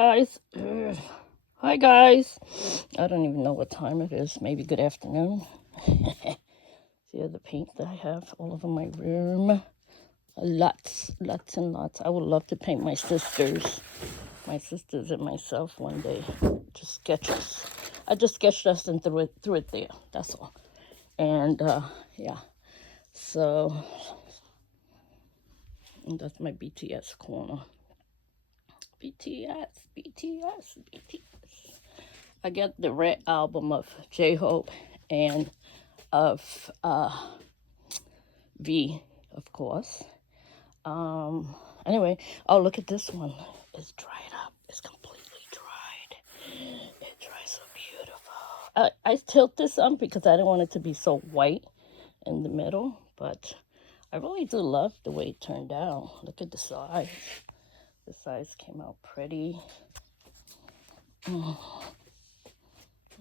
Guys, hi guys. I don't even know what time it is. Maybe good afternoon. See the paint that I have all over my room. Lots and lots. I would love to paint my sisters and myself one day. Just sketches. I just sketched us and threw it there. That's all. And yeah. So and that's my BTS corner. BTS. I got the Red album of J-Hope and of V, of course. Anyway, oh, look at this one. It's dried up. It's completely dried. It dries so beautiful. I tilt this up because I don't want it to be so white in the middle, but I really do love the way it turned out. Look at the size. The size came out pretty.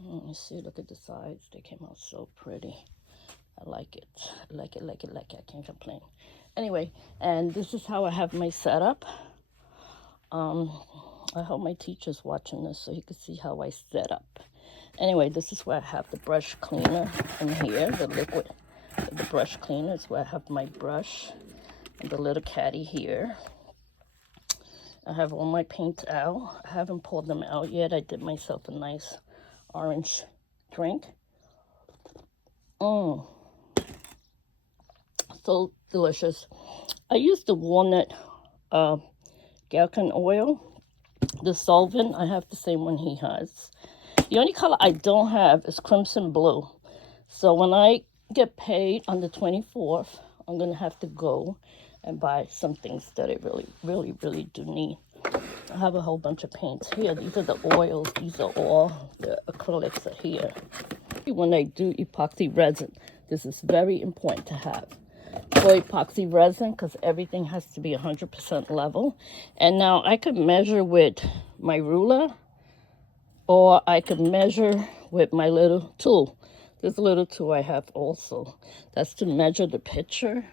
Let me see, look at the sides. They came out so pretty. I like it. I like it. I can't complain. Anyway, and this is how I have my setup. I hope my teacher's watching this so he can see how I set up. Anyway, this is where I have the brush cleaner in here, the liquid. The brush cleaner is where I have my brush and the little caddy here. I have all my paints out. I haven't pulled them out yet. I did myself a nice orange drink. So delicious. I use the walnut Galcan oil, the solvent. I have the same one he has. The only color I don't have is crimson blue. So when I get paid on the 24th, I'm going to have to go and buy some things that I really do need. I have a whole bunch of paints here. These are the oils. These are all the acrylics are here. When I do epoxy resin, this is very important to have. For epoxy resin, because everything has to be 100% level. And now I could measure with my ruler, or I could measure with my little tool. This little tool I have also. That's to measure the picture,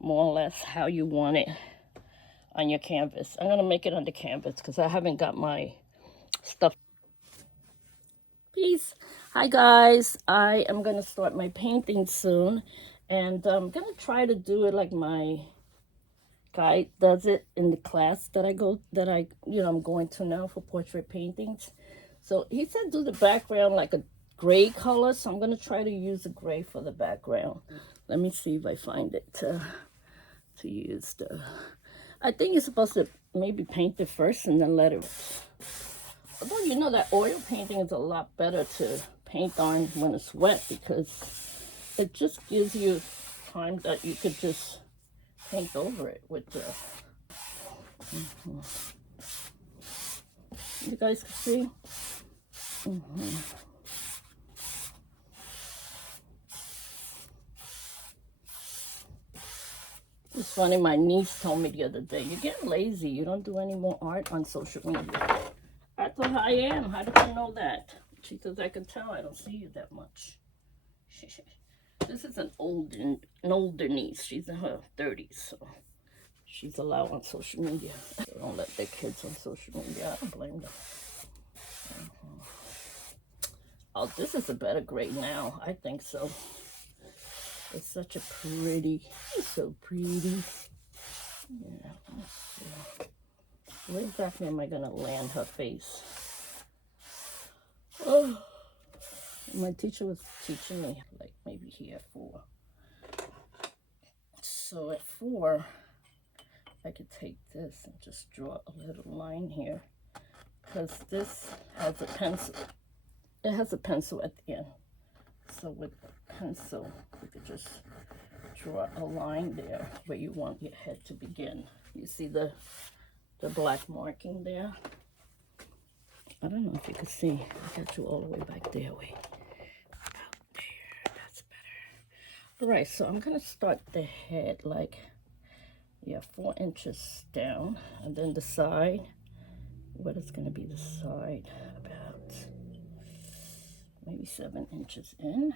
more or less how you want it on your canvas. I'm going to make it on the canvas because I haven't got my stuff. Peace. Hi guys. I am going to start my painting soon. And I'm going to try to do it like my guy does it in the class that I'm going to now for portrait paintings. So he said do the background like a gray color. So I'm going to try to use the gray for the background. Let me see if I find it to use the... I think you're supposed to maybe paint it first and then let it... Although you know that oil painting is a lot better to paint on when it's wet because it just gives you time that you could just paint over it with the... You guys can see? It's funny, my niece told me the other day, you're getting lazy. You don't do any more art on social media. I thought I am. How did you know that? She says, I can tell. I don't see you that much. This is an older niece. She's in her 30s, so she's allowed on social media. They don't let their kids on social media. I don't blame them. Oh, this is a better grade now. I think so. It's such a pretty, it's so pretty. Yeah, let's see. Where exactly am I going to land her face? Oh, my teacher was teaching me like maybe here at 4. So at 4, I could take this and just draw a little line here because this has a pencil. It has a pencil at the end. So with pencil, you could just draw a line there where you want your head to begin. You see the black marking there? I don't know if you can see. I got you all the way back there. Wait. Out there. That's better. All right, so I'm going to start the head like, 4 inches down. And then the side. What is going to be the side? About maybe 7 inches in.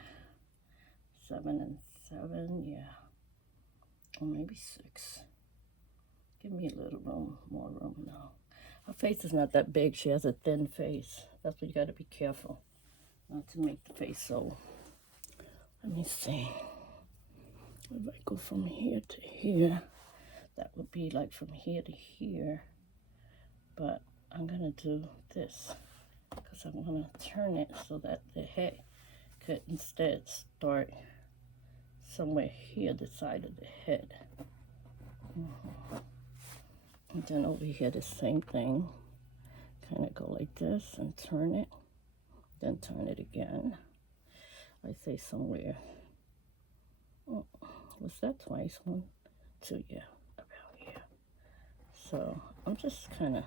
7 and 7, yeah. Or maybe 6. Give me a little room, more room now. Her face is not that big. She has a thin face. That's what you got to be careful not to make the face so. Let me see. If I go from here to here, that would be like from here to here. But I'm going to do this because I'm going to turn it so that the head could instead start somewhere here, the side of the head. And then over here, the same thing. Kind of go like this and turn it, then turn it again. I say somewhere. Oh, was that twice? 1, 2, yeah, about here. So I'm just kind of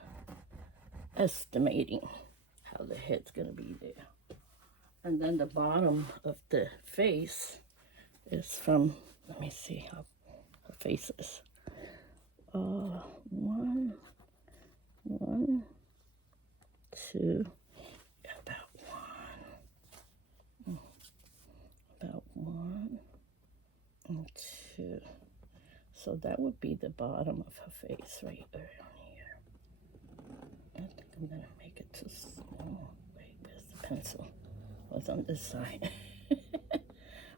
estimating how the head's gonna be there. And then the bottom of the face is from, let me see how her face is. 1, 2, about 1 and 2. So that would be the bottom of her face right around here. I think I'm gonna make it too small. Wait, where's the pencil? What's on this side?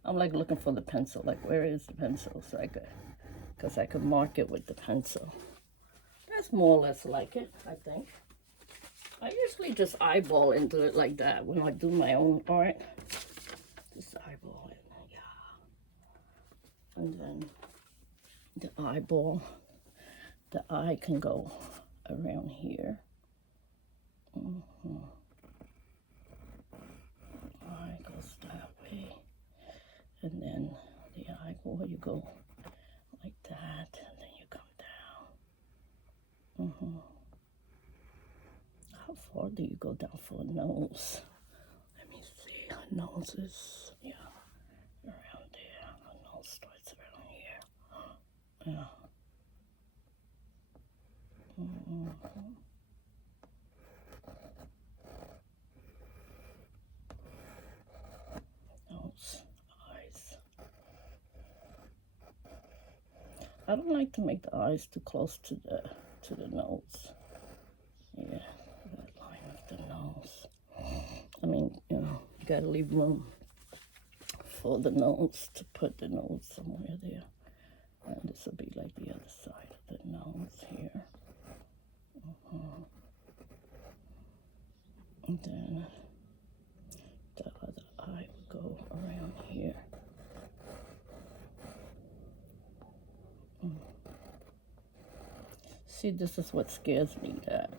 I'm like looking for the pencil. Like, where is the pencil? So I could, because I could mark it with the pencil. That's more or less like it, I think. I usually just eyeball and do it like that when I do my own art. Just eyeball it, yeah. And then the eyeball, the eye can go around here. Eye goes that way. And then the eyeball, you go like that, and then you come down. How far do you go down for a nose? Let me see. Her nose is, yeah, around there. Her nose starts around here. Yeah. Nose, eyes. I don't like to make the eyes too close to the nose. Yeah, that line of the nose. I mean, you know, you gotta leave room for the nose to put the nose somewhere there. And this will be like the other side of the nose here. And then the other eye will go around here. See, this is what scares me, that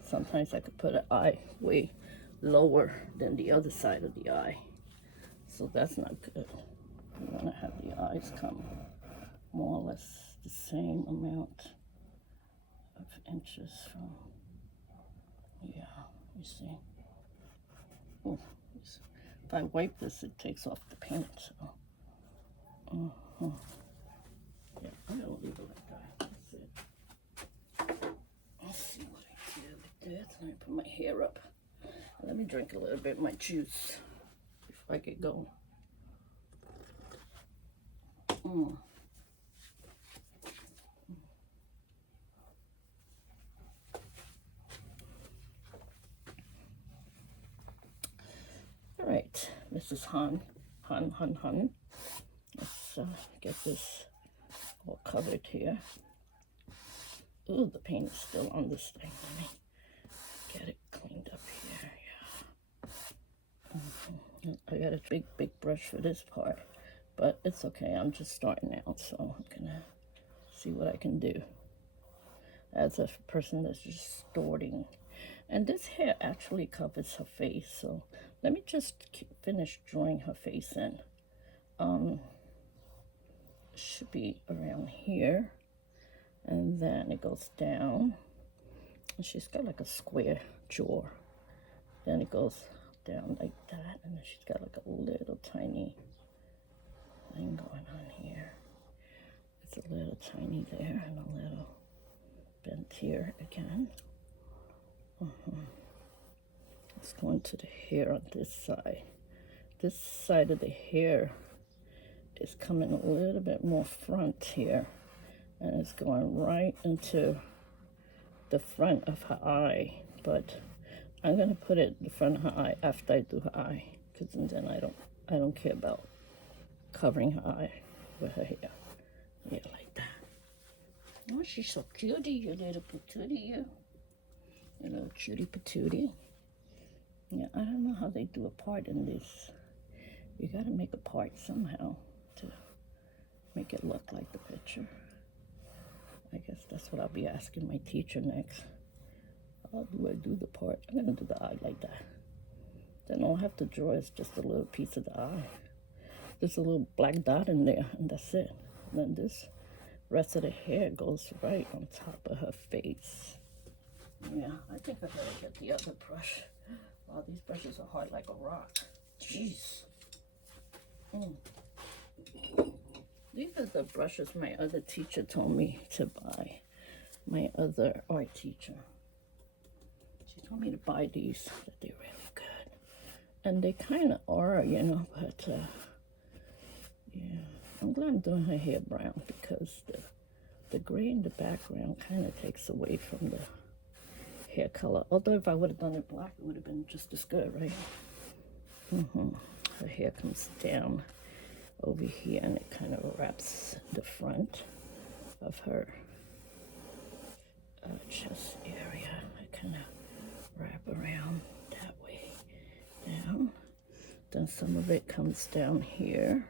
sometimes I could put an eye way lower than the other side of the eye. So that's not good. You want to have the eyes come more or less the same amount of inches from, yeah, you see. Oh, if I wipe this, it takes off the paint, so. Yeah, I'm gonna leave it like that. That's it. Let's see what I do with this. Let me put my hair up. Let me drink a little bit of my juice before I get going. All right, Mrs. Han. Let's get this all covered here. Ooh, the paint is still on this thing. Let me get it cleaned up here. Yeah. I got a big brush for this part, but it's okay. I'm just starting out, so I'm gonna see what I can do as a person that's just starting. And this hair actually covers her face, so let me just finish drawing her face in. Should be around here, and then it goes down, and she's got like a square jaw. Then it goes down like that, and then she's got like a little tiny thing going on here. It's a little tiny there, and a little bent here again. Let's go into the hair on this side. This side of the hair is coming a little bit more front here, and it's going right into the front of her eye, but I'm gonna put it the front of her eye after I do her eye, because then I don't care about covering her eye with her hair. Yeah, like that. Oh, she's so cutie, you little patootie, you. You little cutie patootie. Yeah, I don't know how they do a part in this. You gotta make a part somehow to make it look like the picture. I guess that's what I'll be asking my teacher next. How do I do the part? I'm gonna do the eye like that. Then all I have to draw is just a little piece of the eye. There's a little black dot in there, and that's it. And then this rest of the hair goes right on top of her face. Yeah, I think I better get the other brush. Wow, these brushes are hard like a rock. Jeez. These are the brushes my other teacher told me to buy. My other art teacher. She told me to buy these, that they're really good. And they kind of are, you know, but yeah. I'm glad I'm doing her hair brown because the gray in the background kind of takes away from the hair color. Although if I would have done it black, it would have been just as good, right? Her hair comes down over here and it kind of wraps the front of her chest area. I kind of wrap around that way down. Then some of it comes down here.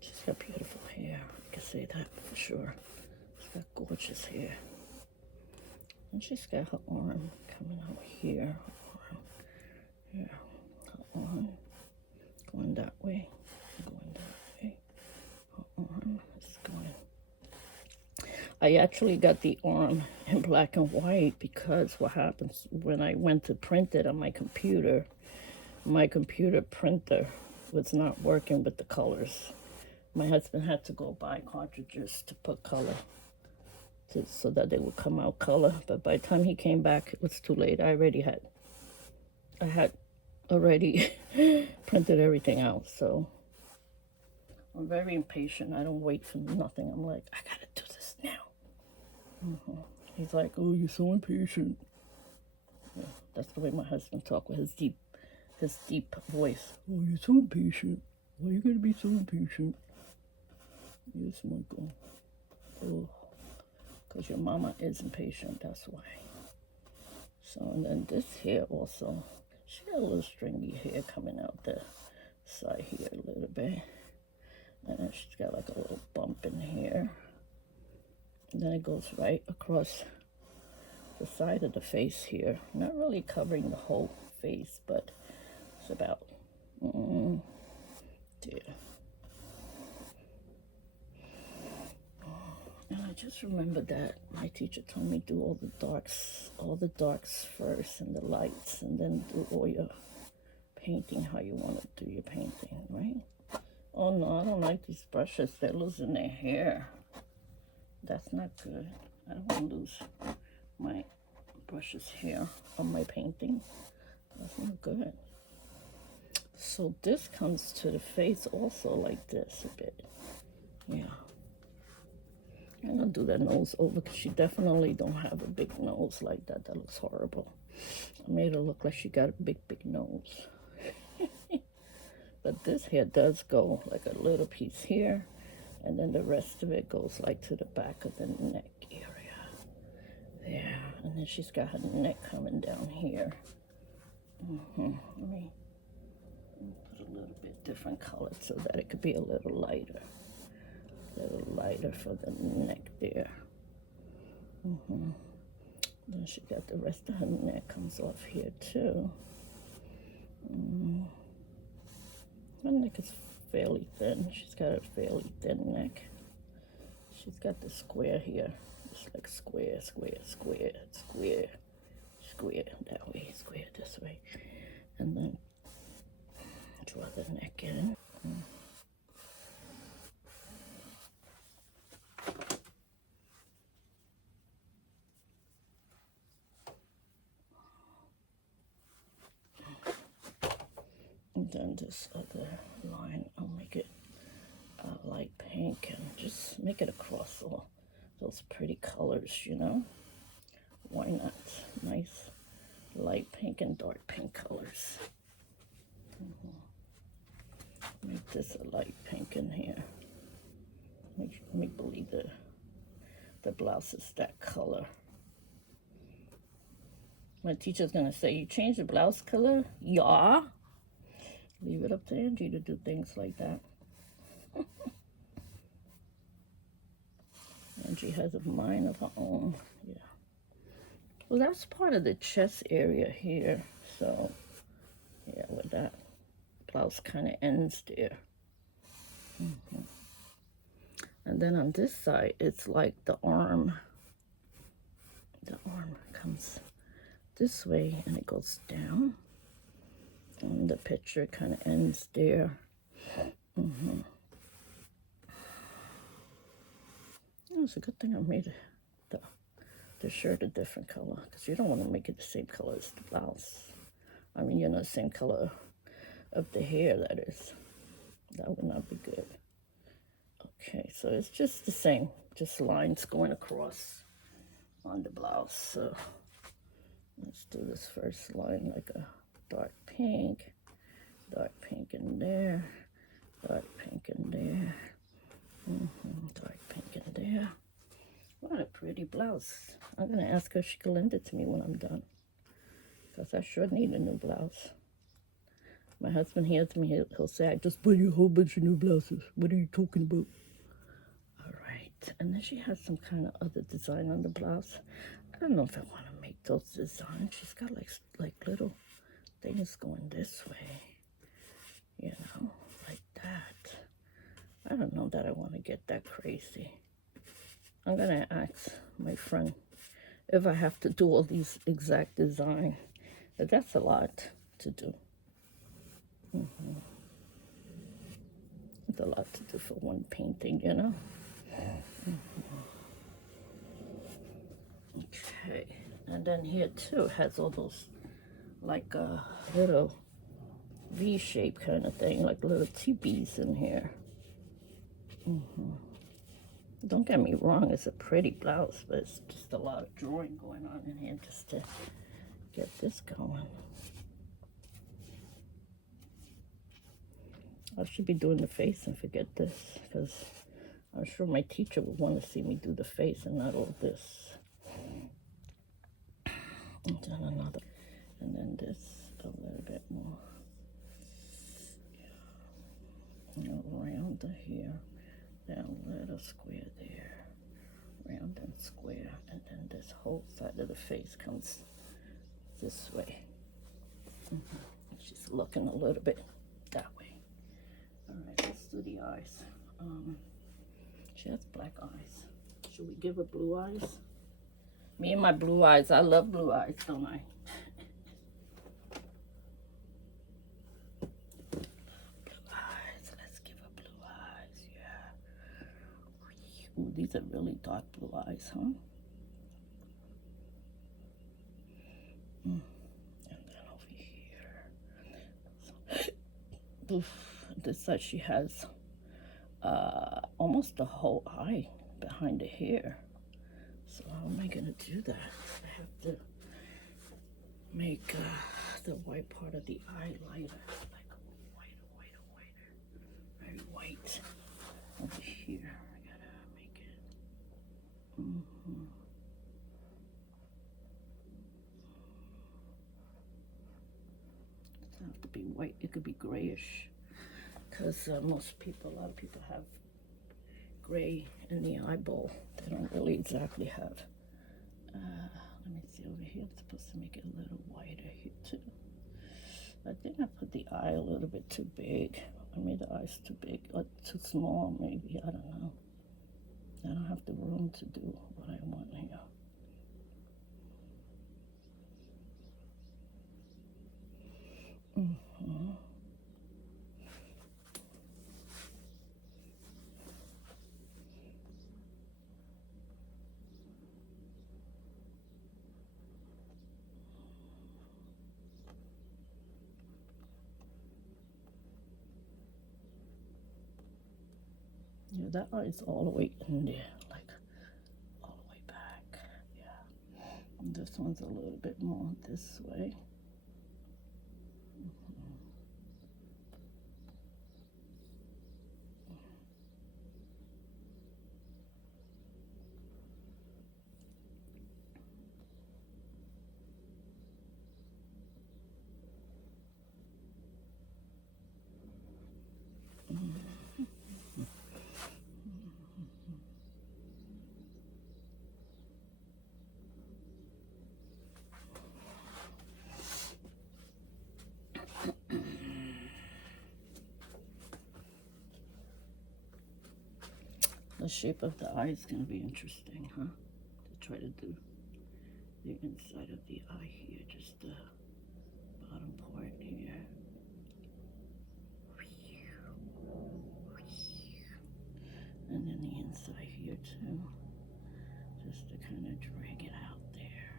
She's got beautiful hair. I can say that for sure. She's got gorgeous hair. And she's got her arm coming out here. Her arm. Yeah. Her arm. Going that way. Going that way. Her arm is going. I actually got the arm in black and white because what happens when I went to print it on my computer printer was not working with the colors. My husband had to go buy cartridges to put color so that they would come out color. But by the time he came back, it was too late. I had already printed everything out. So I'm very impatient. I don't wait for nothing. I'm like, I gotta do this now. He's like, oh, you're so impatient. Yeah, that's the way my husband talks with his deep voice. Oh, you're so impatient. Why are you gonna be so impatient? Yes, Michael. Oh, because your mama is impatient, that's why. So, and then this hair also, she got a little stringy hair coming out the side here a little bit. And then she's got like a little bump in here. And then it goes right across the side of the face here. Not really covering the whole face, but it's about there. And I just remember that my teacher told me do all the darks first and the lights, and then do all your painting how you want to do your painting, right? Oh no, I don't like these brushes. They're losing their hair. That's not good. I don't want to lose my brushes hair on my painting. That's not good. So this comes to the face also like this a bit. Yeah. I'm gonna do that nose over because she definitely don't have a big nose like that. That looks horrible. I made her look like she got a big nose. But this hair does go like a little piece here, and then the rest of it goes like to the back of the neck area. There. And then she's got her neck coming down here. Let me put a little bit different color so that it could be a little lighter. A little lighter for the neck there. Then she got the rest of her neck comes off here too. Her neck is fairly thin. She's got a fairly thin neck. She's got the square here. It's like square, square, square, square, square that way, square this way. And then draw the neck in. And then this other line, I'll make it light pink and just make it across all those pretty colors, you know? Why not? Nice light pink and dark pink colors. Make this a light pink in here. Make believe the blouse is that color. My teacher's gonna say, you change the blouse color? Yeah. Leave it up to Angie to do things like that. Angie has a mind of her own. Yeah. Well, that's part of the chest area here. So, yeah, where that blouse kind of ends there. And then on this side, it's like the arm. The arm comes this way and it goes down. And the picture kind of ends there. It's a good thing I made the shirt a different color, because you don't want to make it the same color as the blouse. I mean, you know, the same color of the hair, that is. That would not be good. Okay, so it's just the same, just lines going across on the blouse. So let's do this first line like a dark pink in there, dark pink in there, dark pink in there. What a pretty blouse. I'm going to ask her if she can lend it to me when I'm done, because I sure need a new blouse. My husband hears me, he'll say, I just bought you a whole bunch of new blouses. What are you talking about? All right. And then she has some kind of other design on the blouse. I don't know if I want to make those designs. She's got like little things going this way, you know, like that. I don't know that I want to get that crazy. I'm going to ask my friend if I have to do all these exact design. But that's a lot to do. It's a lot to do for one painting, you know? Okay. And then here, too, has all those, like, little V-shape kind of thing, like little teepees in here. Don't get me wrong, it's a pretty blouse, but it's just a lot of drawing going on in here just to get this going. I should be doing the face and forget this, because I'm sure my teacher would want to see me do the face and not all this. And then another, and then this a little bit more. Round the hair, down little square there, round and square, and then this whole side of the face comes this way. She's looking a little bit that way. All right, let's do the eyes. She has black eyes. Should we give her blue eyes? Me and my blue eyes. I love blue eyes, don't I? Ooh, these are really dark blue eyes, huh? And then over here. So, this side she has almost the whole eye behind the hair. So how am I gonna do that? I have to make the white part of the eye lighter, like whiter, very white over here. Doesn't have to be white, it could be grayish, because a lot of people have gray in the eyeball. They don't really exactly have. Let me see over here, it's supposed to make it a little whiter here too. I think I put the eye a little bit too big. I made the eyes too big or too small, maybe, I don't know. I don't have the room to do what I want here. Yeah, that eye's all the way in there, like all the way back. Yeah. And this one's a little bit more this way. The shape of the eye is going to be interesting, huh? To try to do the inside of the eye here, just the bottom part here. And then the inside here too, just to kind of drag it out there.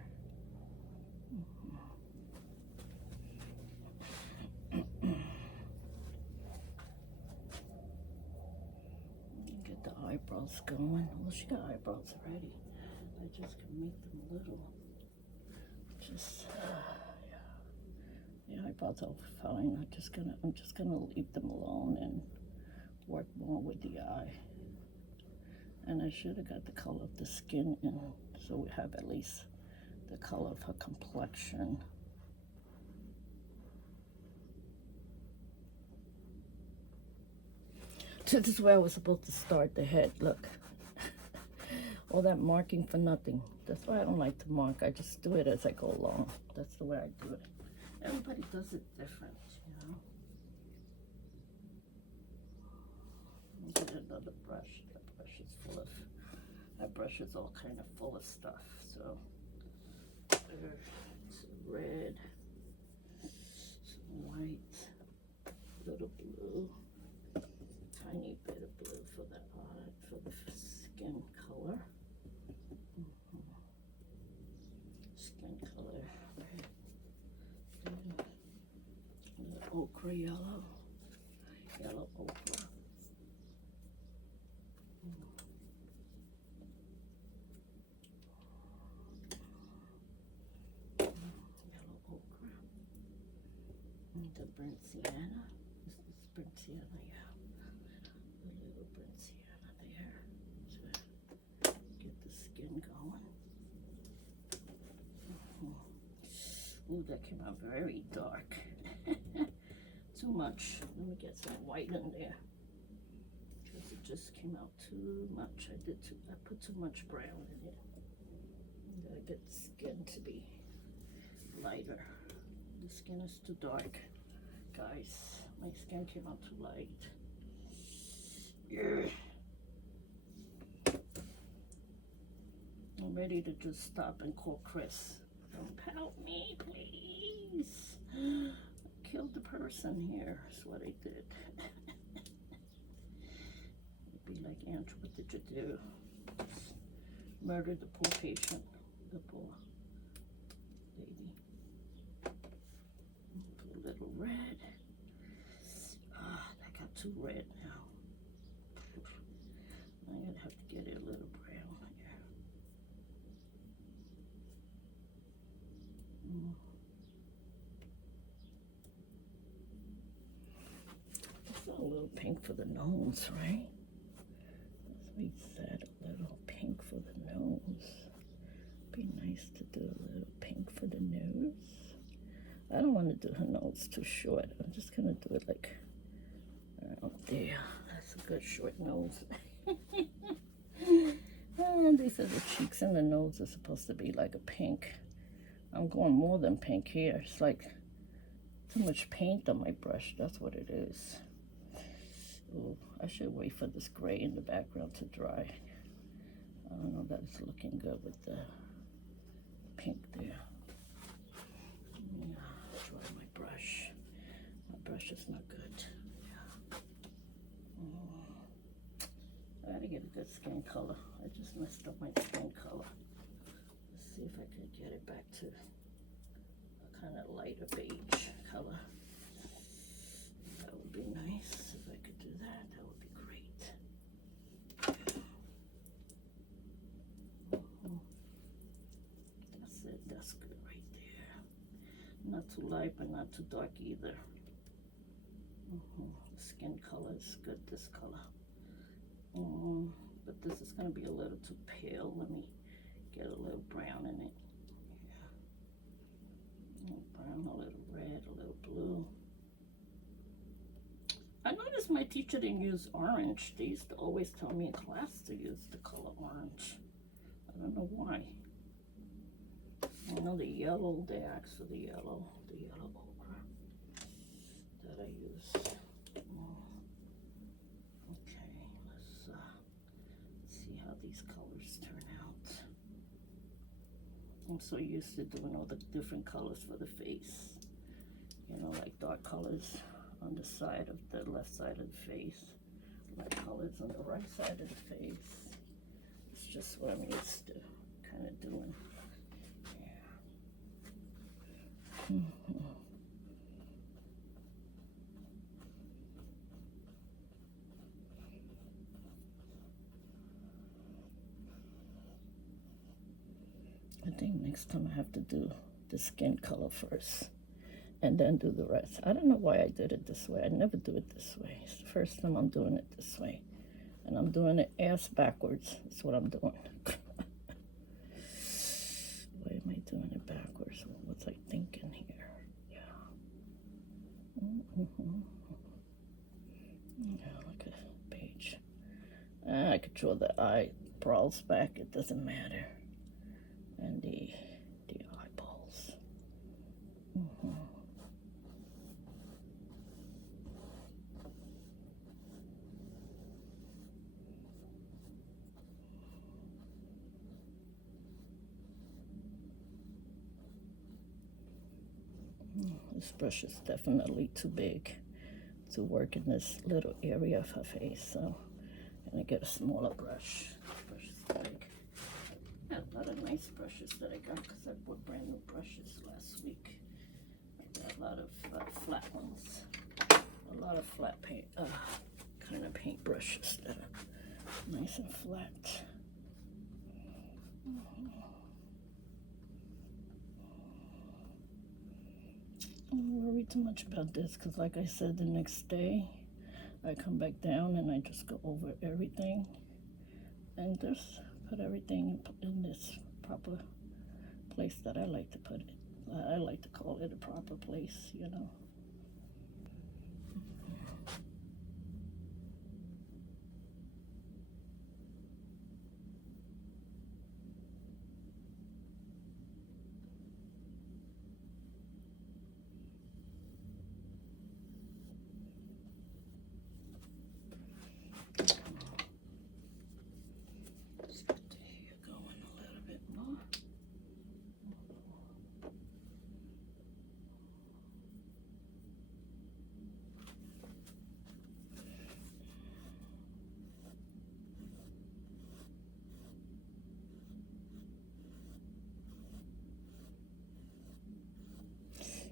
Get the eyebrows going. Well, she got eyebrows already. I just can make them little. Just yeah. The eyebrows are fine. I'm just gonna leave them alone and work more with the eye. And I should have got the color of the skin in, so we have at least the color of her complexion. So this is where I was supposed to start the head. Look, all that marking for nothing. That's why I don't like to mark. I just do it as I go along. That's the way I do it. Everybody does it different, you know. Get another brush. That brush is full of. My brush is all kind of full of stuff. So some red, some white, little blue. Tiny bit of blue for the eye, for the skin color. Skin color. The ochre yellow. Yellow ochre. Yellow ochre. And the burnt sienna. This is burnt sienna, yeah. Skin going. Ooh, that came out very dark. Too much. Let me get some white in there. Because it just came out too much. I put too much brown in it. I gotta get the skin to be lighter. The skin is too dark. Guys, my skin came out too light. Yeah. I'm ready to just stop and call Chris. Don't pout me, please. I killed the person here. That's what I did. It'd be like, Andrew, what did you do? Just murdered the poor patient, the poor lady. Put a little red. Ah, that got too red now. I'm gonna have to get it a little brown. A little pink for the nose, right? As we said, a little pink for the nose. Be nice to do a little pink for the nose. I don't want to do her nose too short. I'm just gonna do it like around there. That's a good short nose. And they said the cheeks and the nose are supposed to be like a pink. I'm going more than pink here. It's like too much paint on my brush. That's what it is. Ooh, I should wait for this gray in the background to dry. I don't know that it's looking good with the pink there. Yeah, dry my brush. My brush is not good. Yeah. I gotta get a good skin color. I just messed up my skin color. Let's see if I can get it back to a kind of lighter beige color. That would be nice. If I could do that, that would be great. that's good right there. Not too light, but not too dark either. Skin color is good, this color. But this is going to be a little too pale. Let me get a little brown in it. Yeah. A little brown, a little red, a little blue. I noticed my teacher didn't use orange. They used to always tell me in class to use the color orange. I don't know why. I know the yellow, they asked for the yellow ochre that I use. Okay, let's see how these colors turn out. I'm so used to doing all the different colors for the face. You know, like dark colors on the side of the left side of the face, light colors on the right side of the face. It's just what I'm used to kind of doing. Yeah. I think next time I have to do the skin color first and then do the rest. I don't know why I did it this way. I never do it this way. It's the first time I'm doing it this way. And I'm doing it ass backwards. That's what I'm doing. Why am I doing it backwards? What's I thinking here? Yeah. Yeah, look at the page. I could draw the eyebrows back. It doesn't matter. And the eyeballs. This brush is definitely too big to work in this little area of her face, so I'm gonna get a smaller brush. This brush is big. I got a lot of nice brushes that I got because I bought brand new brushes last week. I got a lot of flat ones, a lot of flat paint, kind of paint brushes that are nice and flat. Don't worry too much about this because, like I said, the next day I come back down and I just go over everything and just put everything in this proper place that I like to put it. I like to call it a proper place, you know.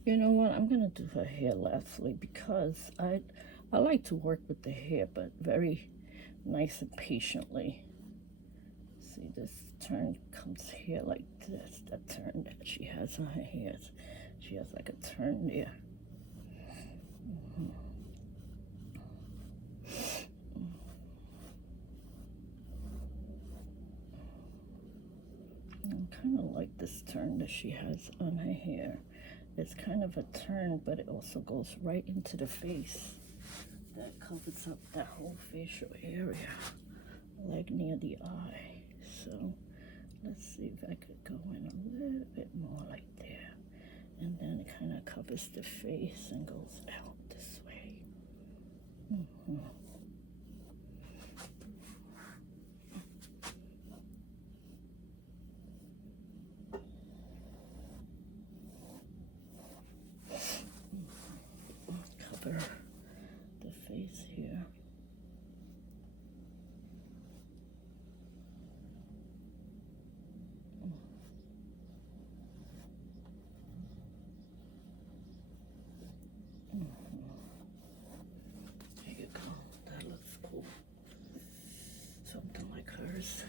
You know what? I'm gonna do her hair lastly because I like to work with the hair, but very nice and patiently. See, this turn comes here like this. That turn that she has on her hair, she has like a turn there. I kind of like this turn that she has on her hair. It's kind of a turn, but it also goes right into the face. That covers up that whole facial area, like near the eye. So let's see if I could go in a little bit more like there. And then it kind of covers the face and goes out this way. Cover the face here. There you go. That looks cool. Something like hers.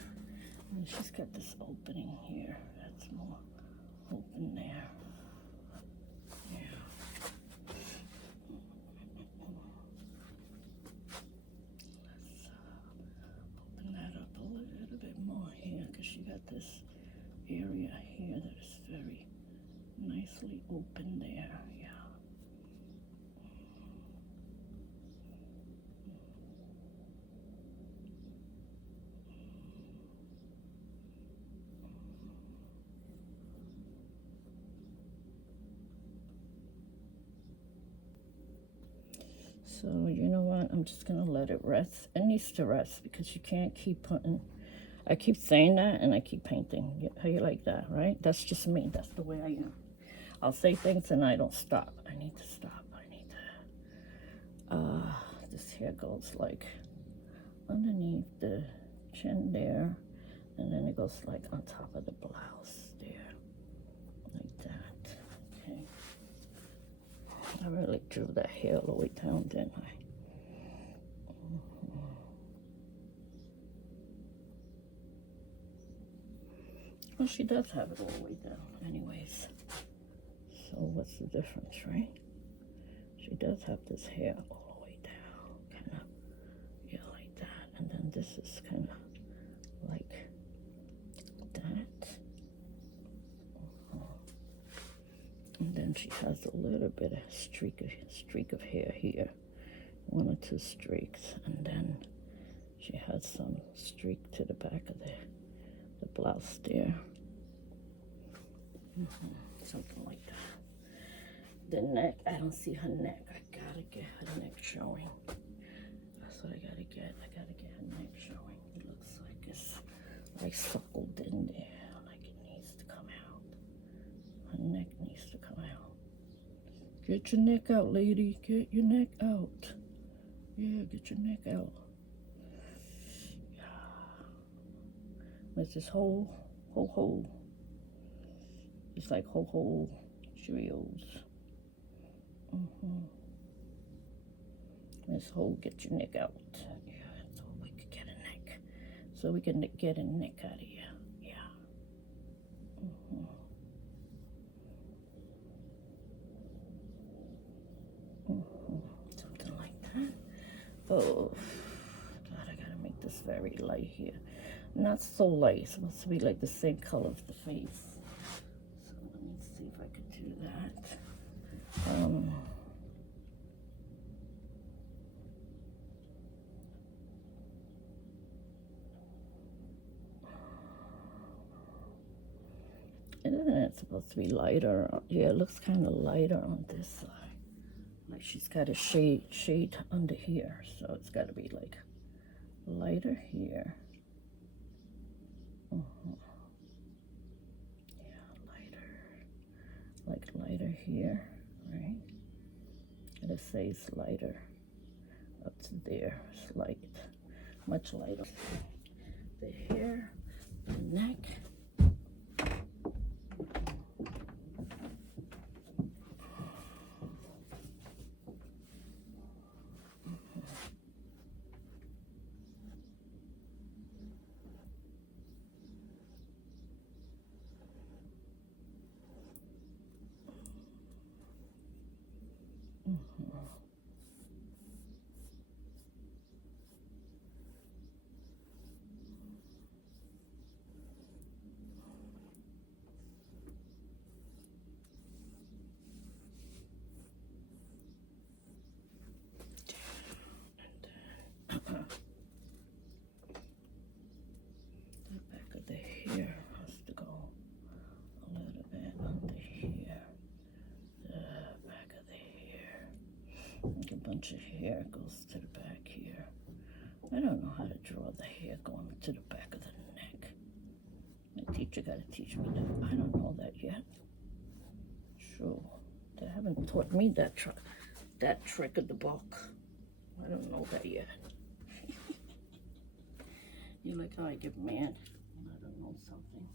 And she's got this opening here. That's more open there. Yeah. Let's open that up a little bit more here because she got this area here that is very nicely open there. Yeah. So you know what? I'm just gonna let it rest. It needs to rest because you can't keep putting. I keep saying that and I keep painting. How you like that, right? That's just me. That's the way I am. I'll say things and I don't stop. I need to stop. I need to. This hair goes like underneath the chin there, and then it goes like on top of the blouse there, like that. Okay. I really drew that hair all the way down, didn't I? Well, she does have it all the way down anyways. So what's the difference, right? She does have this hair all the way down, kind of, yeah, like that. And then this is kind of like that. And then she has a little bit of streak of hair here, 1 or 2 streaks, and then she has some streak to the back of the blouse there. Something like that. The neck, I don't see her neck. I gotta get her neck showing. That's what I gotta get. I gotta get her neck showing. It looks like it's like suckled in there, like it needs to come out. Her neck needs to come out. Get your neck out, lady. Get your neck out. Yeah, get your neck out. It's this whole. It's like whole Cheerios. This whole get your neck out. Yeah, so we could get a neck. So we can get a neck out of here. Yeah. Something like that. Oh, God, I gotta make this very light here. Not so light. It's supposed to be like the same color of the face. So let me see if I could do that. Isn't it supposed to be lighter? Yeah, it looks kind of lighter on this side. Like she's got a shade under here. So it's got to be like lighter here. Yeah, lighter here, right? And it says lighter up to there. It's light, much lighter. The hair, the neck. The hair has to go a little bit under here. The back of the hair. Like a bunch of hair goes to the back here. I don't know how to draw the hair going to the back of the neck. My teacher got to teach me that. I don't know that yet. True. They haven't taught me that trick of the book. I don't know that yet. You like how I get mad? I don't know something.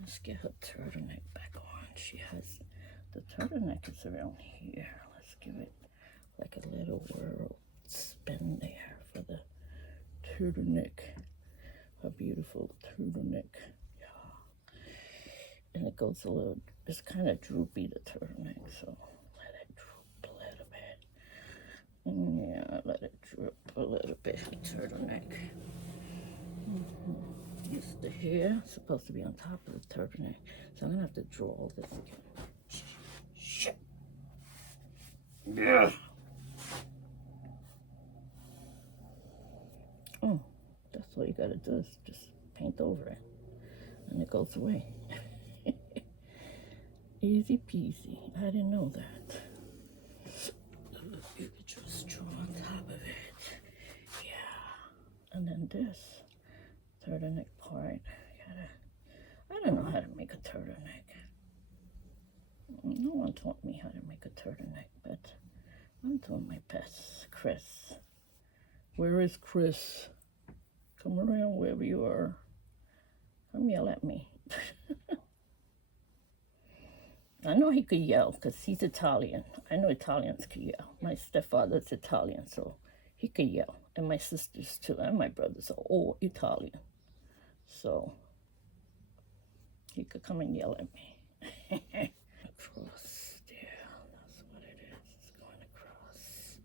Let's get her turtleneck back on. She has, the turtleneck is around here. Let's give it like a little whirl spin there for the turtleneck. A beautiful turtleneck. Yeah. And it goes a little, it's kind of droopy, the turtleneck, so let it droop a little bit. Yeah, let it droop a little bit, turtleneck. It's the hair, supposed to be on top of the turtleneck. So I'm gonna have to draw all this again. Shit. Yeah. Oh, that's all you gotta do is just paint over it. And it goes away. Easy peasy. I didn't know that. You could just draw on top of it. Yeah. And then this turtleneck part. I don't know how to make a turtleneck. No one taught me how to make a turtleneck, but I'm doing my best. Chris. Where is Chris? Come around wherever you are. Come yell at me. I know he could yell because he's Italian. I know Italians can yell. My stepfather's Italian, so he could yell. And my sisters too, and my brothers are all Italian. So he could come and yell at me. Across there, that's what it is. It's going across.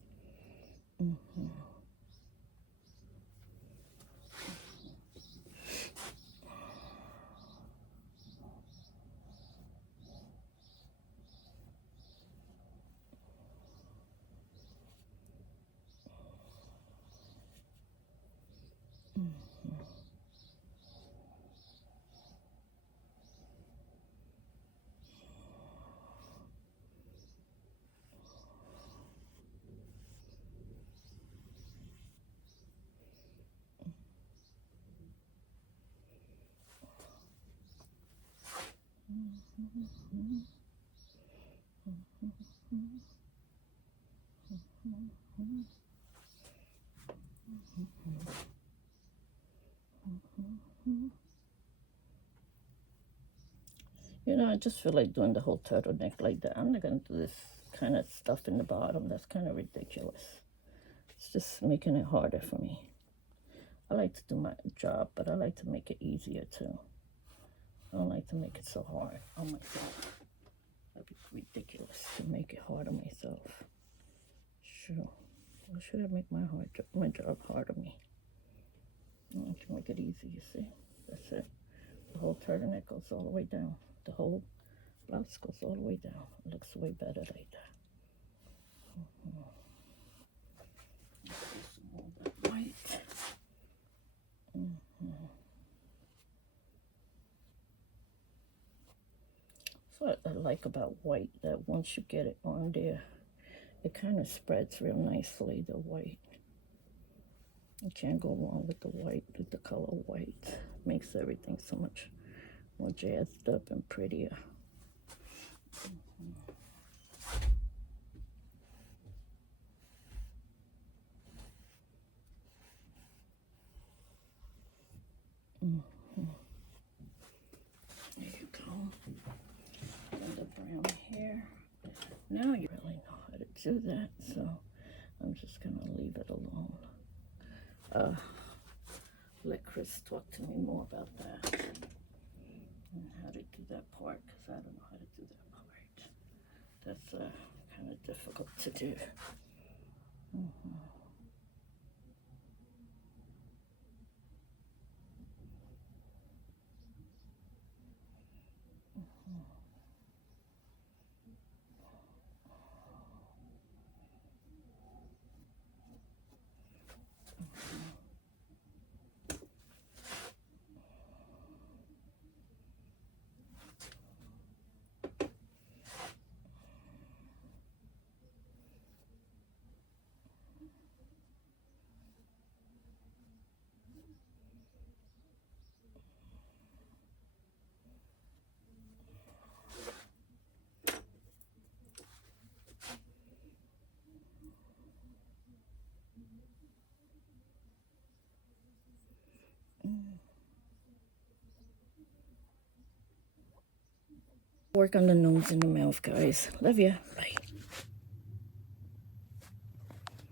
You know, I just feel like doing the whole turtleneck like that. I'm not going to do this kind of stuff in the bottom. That's kind of ridiculous. It's just making it harder for me. I like to do my job, but I like to make it easier too. I don't like to make it so hard on myself. That'd be ridiculous to make it hard on myself. Sure. Why should I make my job hard on me? I can make it easy, you see. That's it. The whole turtleneck goes all the way down. The whole blouse goes all the way down. It looks way better like that. Some more of that white. So what I like about white, that once you get it on there, it kind of spreads real nicely, the white. You can't go wrong with the white, with the color white. Makes everything so much more jazzed up and prettier. There you go. And the brown hair. Now you really know how to do that, so I'm just gonna leave it alone. Let Chris talk to me more about that and how to do that part, because I don't know how to do that part. That's kind of difficult to do. Work on the nose and the mouth, guys. Love ya. Bye.